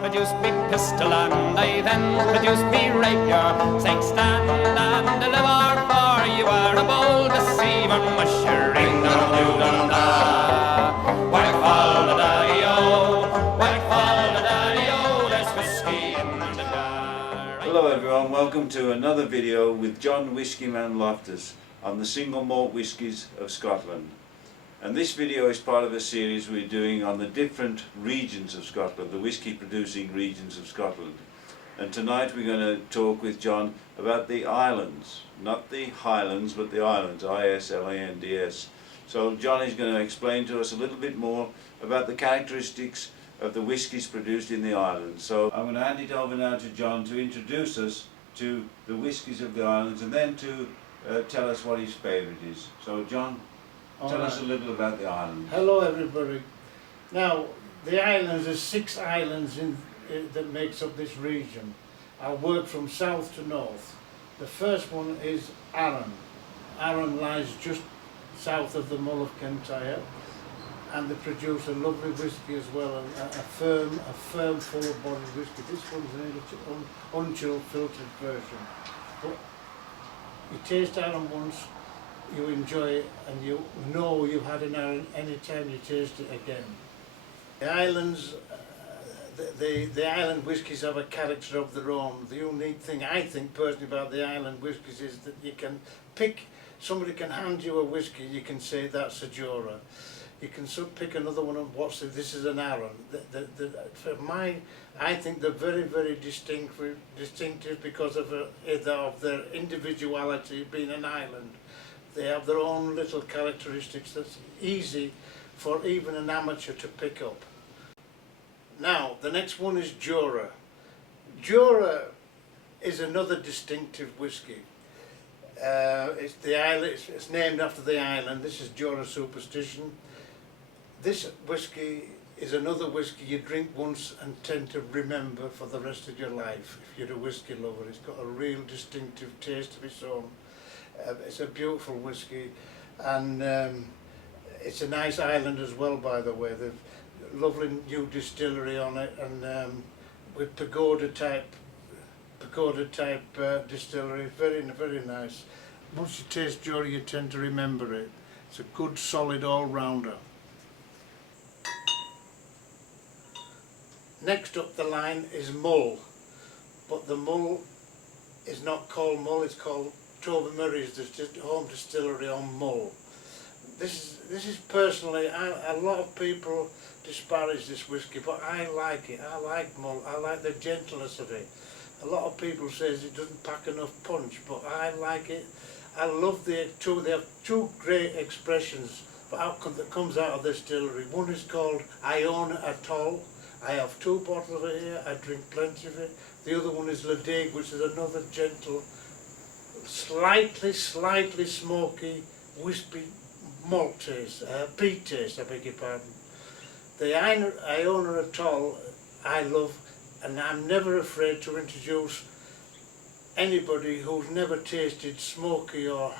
produced me pistol and I then produced me rapier, saying stand and deliver, for you are a bold deceiver, mushering da-doo-dum-da. Whack fall the daddy-o, whack fall the daddy-o, there's whiskey in the jar. Hello everyone, welcome to another video with John Whiskyman Loftus on the single malt whiskies of Scotland. And this video is part of a series we're doing on the different regions of Scotland, the whisky producing regions of Scotland. And tonight we're going to talk with John about the islands, not the Highlands but the islands, I-S-L-A-N-D-S. So John is going to explain to us a little bit more about the characteristics of the whiskies produced in the islands. So I'm going to hand it over now to John to introduce us to the whiskies of the islands and then to tell us what his favourite is. So John, tell us a little about the island. Hello everybody. Now the islands, there's 6 islands that makes up this region. I'll work from south to north. The first one is Arran. Arran lies just south of the Mull of Kintyre, and they produce a lovely whisky as well, a firm full-bodied whisky. This one's an unchilled filtered version. But you taste Arran once, you enjoy it, and you know you've had an Arran any time you taste it again. The islands, the island whiskies have a character of their own. The unique thing I think personally about the island whiskies is that you can pick, somebody can hand you a whisky, you can say that's a Jura. You can pick another one and watch it, this is an Arran. I think they're very, very distinctive because of their individuality being an island. They have their own little characteristics that's easy for even an amateur to pick up. Now, the next one is Jura. Jura is another distinctive whisky. It's named after the island. This is Jura Superstition. This whisky is another whisky you drink once and tend to remember for the rest of your life if you're a whisky lover. It's got a real distinctive taste of its own. It's a beautiful whisky, and it's a nice island as well, by the way. They've lovely new distillery on it, and with pagoda type distillery. Very, very nice. Once you taste Jura, you tend to remember it. It's a good, solid all-rounder. Next up the line is Mull, but the Mull is not called Mull. It's called Toby Murray's home distillery on Mull. This is personally, a lot of people disparage this whisky, but I like it. I like Mull. I like the gentleness of it. A lot of people says it doesn't pack enough punch, but I like it. I love they have 2 great expressions that comes out of the distillery. One is called I own a toll. I have 2 bottles of it here. I drink plenty of it. The other one is Ledaig, which is another gentle, slightly smoky, wispy malt taste, peat taste, I beg your pardon. The Iona Atoll I love, and I'm never afraid to introduce anybody who's never tasted smoky or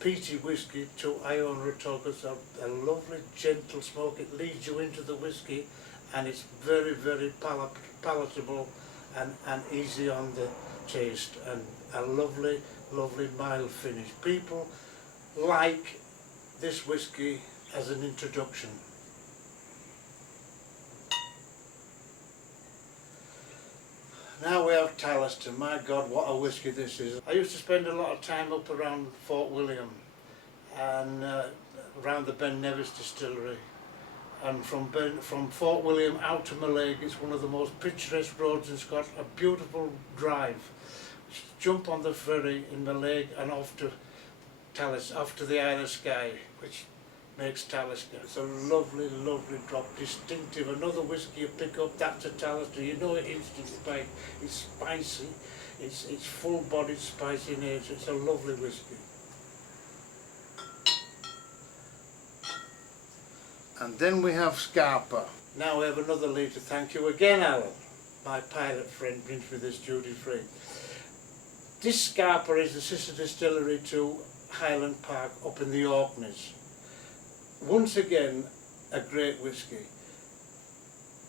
peaty whisky to Iona Atoll, because a lovely gentle smoke. It leads you into the whisky, and it's very, very palatable and easy on the taste, and a lovely, lovely mild finish. People like this whisky as an introduction. Now we have Talisker. My God, what a whisky this is. I used to spend a lot of time up around Fort William and around the Ben Nevis distillery. And from Fort William out to Mallaig, it's one of the most picturesque roads in Scotland, a beautiful drive. Jump on the ferry in Mallaig and off to Talisker, off to the Isle of Skye, which makes Talisker. It's a lovely, lovely drop, distinctive. Another whisky you pick up, that's a Talisker. You know it instantly. It's spicy, it's full-bodied spicy nature. It's a lovely whisky. And then we have Scarper. Now we have another litre. Thank you again, Alan. My pilot friend brings me this duty-free. This Scarper is the sister distillery to Highland Park up in the Orkneys. Once again, a great whisky.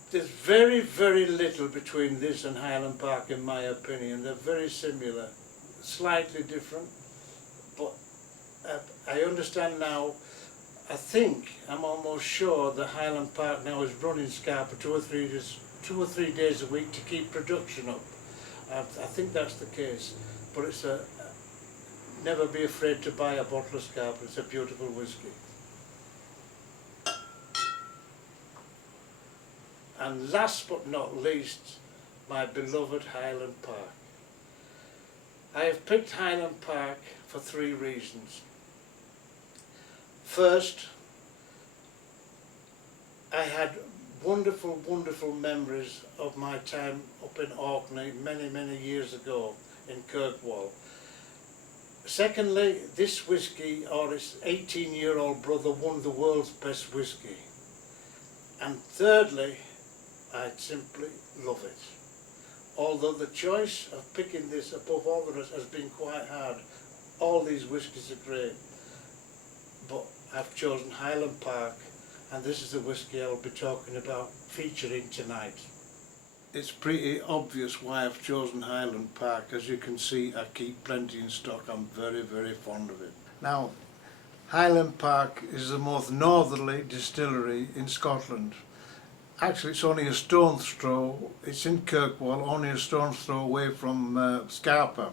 There's very, very little between this and Highland Park in my opinion. They're very similar, slightly different, but I understand now, I'm almost sure that Highland Park now is running Scarper 2 or 3 days a week to keep production up. I think that's the case, but it's never be afraid to buy a bottle of Scarper. It's a beautiful whisky. And last but not least, my beloved Highland Park. I have picked Highland Park for 3 reasons. First, I had wonderful, wonderful memories of my time up in Orkney many, many years ago in Kirkwall. Secondly, this whisky, or its 18-year-old brother, won the world's best whisky. And thirdly, I simply love it. Although the choice of picking this above all the rest has been quite hard. All these whiskies are great, but I've chosen Highland Park, and this is the whisky I'll be talking about, featuring tonight. It's pretty obvious why I've chosen Highland Park. As you can see, I keep plenty in stock. I'm very, very fond of it. Now, Highland Park is the most northerly distillery in Scotland. Actually, it's only a stone's throw. It's in Kirkwall, only a stone's throw away from Scarper.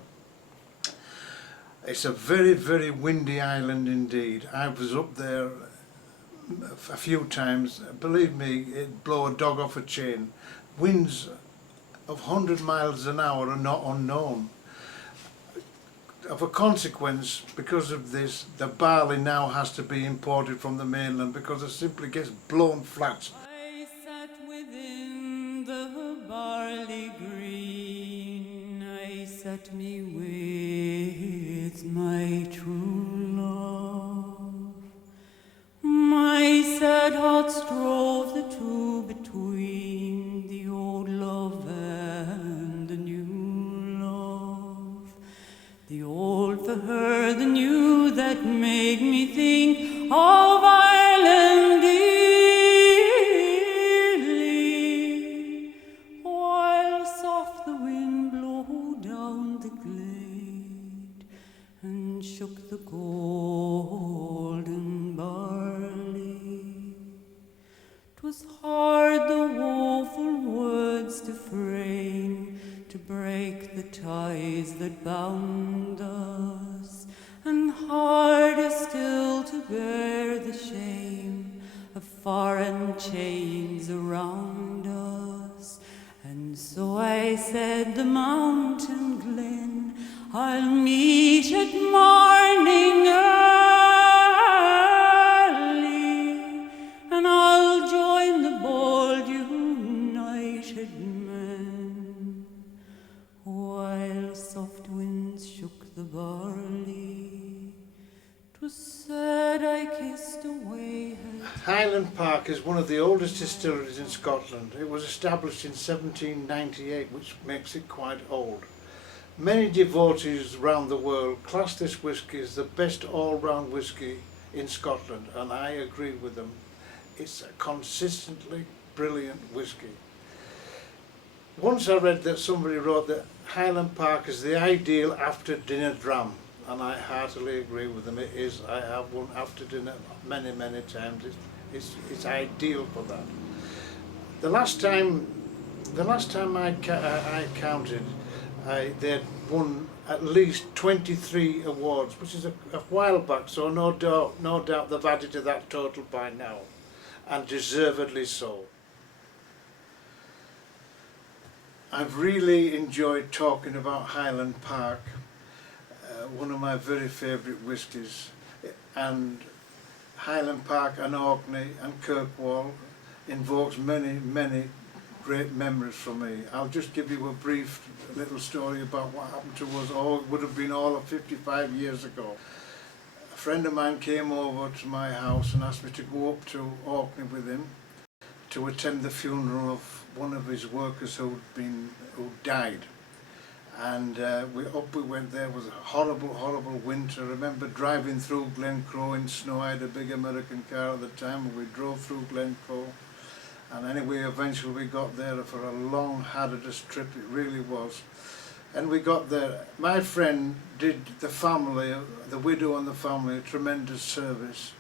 It's a very, very windy island indeed. I was up there a few times. Believe me, it'd blow a dog off a chain. Winds of 100 miles an hour are not unknown. Of a consequence, because of this, the barley now has to be imported from the mainland because it simply gets blown flat. I sat within the barley green, I sat me with my true love. My sad heart strove the two between the old love and the new love. The old for her, the new that made me think of Ireland dearly, while soft the wind blew down the glade and shook the golden barley. 'Twas hard the woeful words to frame, to break the ties that bound us, and harder still to bear the shame of foreign chains around us. And so I said, the mountain glen I'll meet at morning early, and I'll join the bold united men, while soft winds shook the barley. 'Twas sad I kissed away her. Highland Park is one of the oldest distilleries in Scotland. It was established in 1798, which makes it quite old. Many devotees around the world class this whisky as the best all-round whisky in Scotland, and I agree with them. It's a consistently brilliant whisky. Once I read that somebody wrote that Highland Park is the ideal after dinner dram, and I heartily agree with them. It is. I have one after dinner many, many times. It's ideal for that. The last time I counted, they had won at least 23 awards, which is a while back. So no doubt they've added to that total by now, and deservedly so. I've really enjoyed talking about Highland Park, one of my very favourite whiskies, and Highland Park and Orkney and Kirkwall invokes many, many great memories for me. I'll just give you a brief little story about what happened to us. It would have been all of 55 years ago. A friend of mine came over to my house and asked me to go up to Orkney with him to attend the funeral of one of his workers who died. And we went there. It was a horrible, horrible winter. I remember driving through Glencoe in snow. I had a big American car at the time, and we drove through Glencoe. And anyway, eventually we got there for a long, hazardous trip, it really was. And we got there. My friend did the family, the widow and the family, a tremendous service,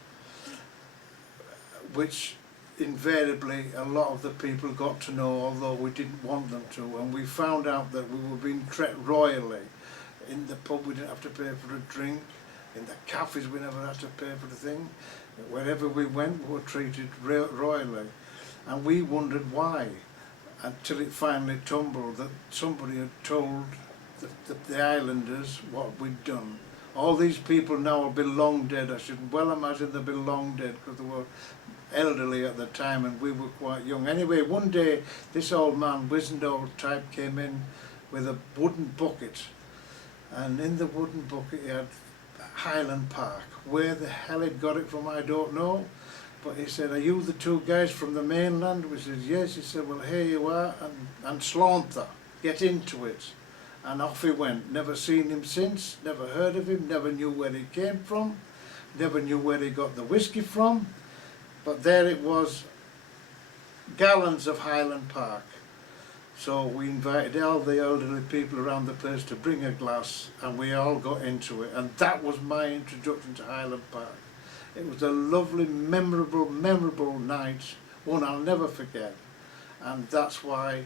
which invariably a lot of the people got to know, although we didn't want them to. And we found out that we were being treated royally. In the pub we didn't have to pay for a drink, in the cafes we never had to pay for the thing. Wherever we went we were treated royally. And we wondered why, until it finally tumbled that somebody had told the islanders what we'd done. All these people now will be long dead. I should well imagine they'll be long dead, because they were elderly at the time and we were quite young. Anyway, one day this old man, wizened old type, came in with a wooden bucket, and in the wooden bucket he had Highland Park. Where the hell he'd got it from I don't know, but he said, "Are you the two guys from the mainland?" We said, "Yes." He said, "Well, here you are, and Slaughter, get into it." And off he went. Never seen him since, never heard of him, never knew where he came from, never knew where he got the whiskey from. But there it was, gallons of Highland Park. So we invited all the elderly people around the place to bring a glass, and we all got into it. And that was my introduction to Highland Park. It was a lovely, memorable night, one I'll never forget. And that's why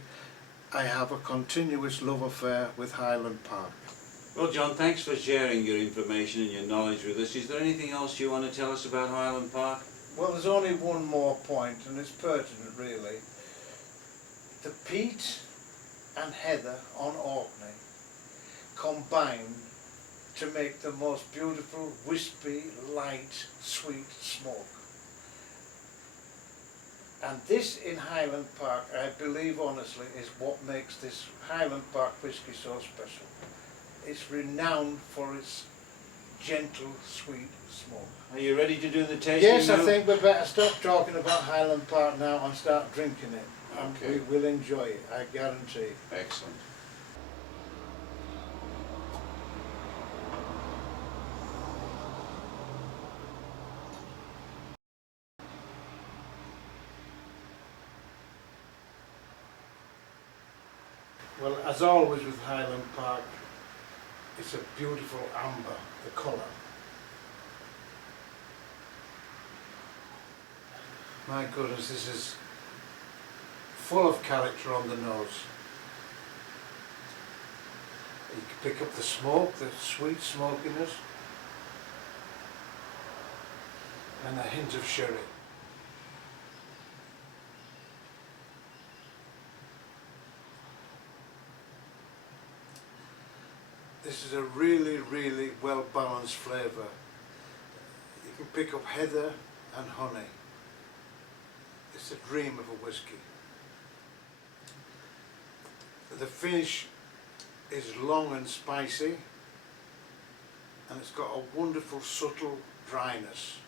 I have a continuous love affair with Highland Park. Well, John, thanks for sharing your information and your knowledge with us. Is there anything else you want to tell us about Highland Park? Well, there's only one more point, and it's pertinent really. The peat and heather on Orkney combine to make the most beautiful, wispy, light, sweet smoke. And this in Highland Park, I believe honestly, is what makes this Highland Park whisky so special. It's renowned for its gentle, sweet smoke. Are you ready to do the tasting Yes, now? I think we better stop talking about Highland Park now and start drinking it. Okay. And we will enjoy it, I guarantee. Excellent. Well, as always with Highland Park, it's a beautiful amber, the colour. My goodness, this is full of character on the nose. You can pick up the smoke, the sweet smokiness, and a hint of sherry. This is a really well balanced flavour. You can pick up heather and honey. It's a dream of a whisky. The finish is long and spicy, and it's got a wonderful subtle dryness.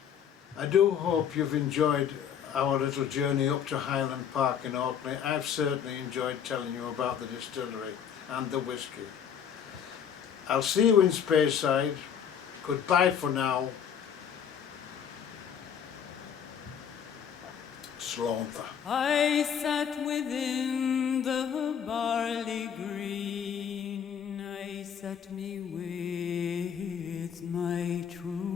I do hope you've enjoyed our little journey up to Highland Park in Orkney. I've certainly enjoyed telling you about the distillery and the whisky. I'll see you in Speyside. Goodbye for now. Slaughter. I sat within the barley green, I sat me with my true